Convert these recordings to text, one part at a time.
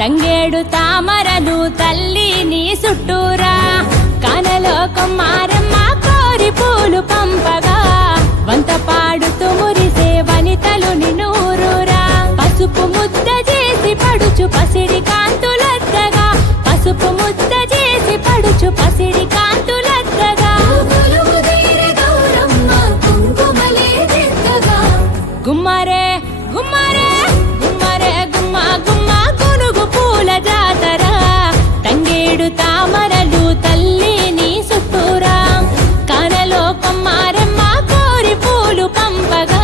తంగేడు తామరలు తల్లి నీ చుట్టూరా కానలో కొమ్మారమ్మ కోరి పూలు పంపగా వంత పాడుతూ మురిసే వనితలు నిన్నూరురా పసుపు ముద్ద చేసి పడుచు పసిడి కాంతులద్దగా పసుపు ముద్ద చేసి పడుచు పసిడి కాంతులద్దగా గుమ్మరే గుమ్మరే గుమ్మరే గుమ్మ గుమ్మ గునుగు పూల జాతర తంగేడు తామరలు తల్లి నీ చుట్టూరా కానలో కొమ్మారమ్మ కోరి పూలు పంపగా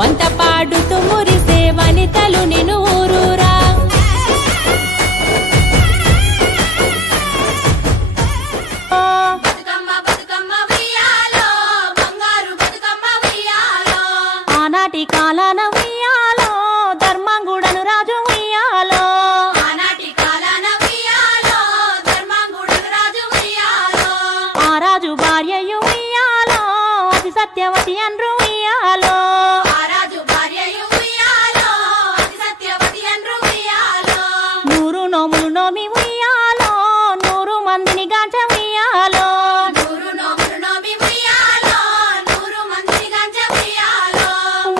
వంత పాడుతూ మురిసే వనితలు నిన్నూరురా ఆనాటి కాలాన ఉయ్యాలో ధర్మంగుడను రాజు ఉయ్యాలో ఆ రాజు భార్యయు ఉయ్యాలో అతి సత్యవతి అండ్రు ఉయ్యాలో నూరు నోములు నోమి ఉయ్యాలో 100 మందిని గాంచ ఉయ్యాలో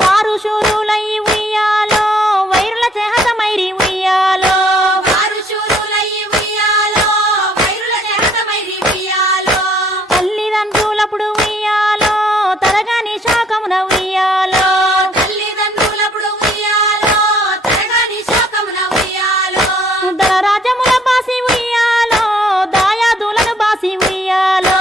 వారు శూరులై ఉయ్యాలో వైరుల చేహతమైరి ఉయ్యాలో తల్లిదండ్రులప్పుడు ఉయ్యాలో తరగాని శాకమున ఉయ్యాలో దళరాజ్యముల బాసి ఉయ్యాలో దాయాదులను బాసి ఉయ్యాలో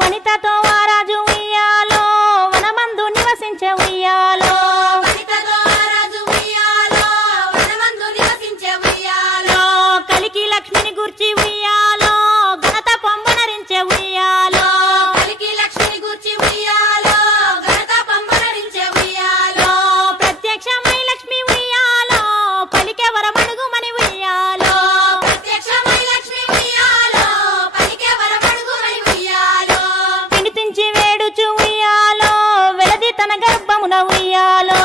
వనితతో వారాజు ఉయ్యాలో వనమందు నివసించే ఉయ్యాలో కలికి లక్ష్మిని గుర్చి ఉయ్యాలో ఘనత పొంబనరించే ఉయ్యాలో ప్రత్యక్షమై లక్ష్మి ఉయ్యాలో పలికే వరమడుగుమని ఉయ్యాలో పిండి తుంచి వేడుచు ఉయ్యాలో వెలది తన గర్భమున ఉయ్యాలో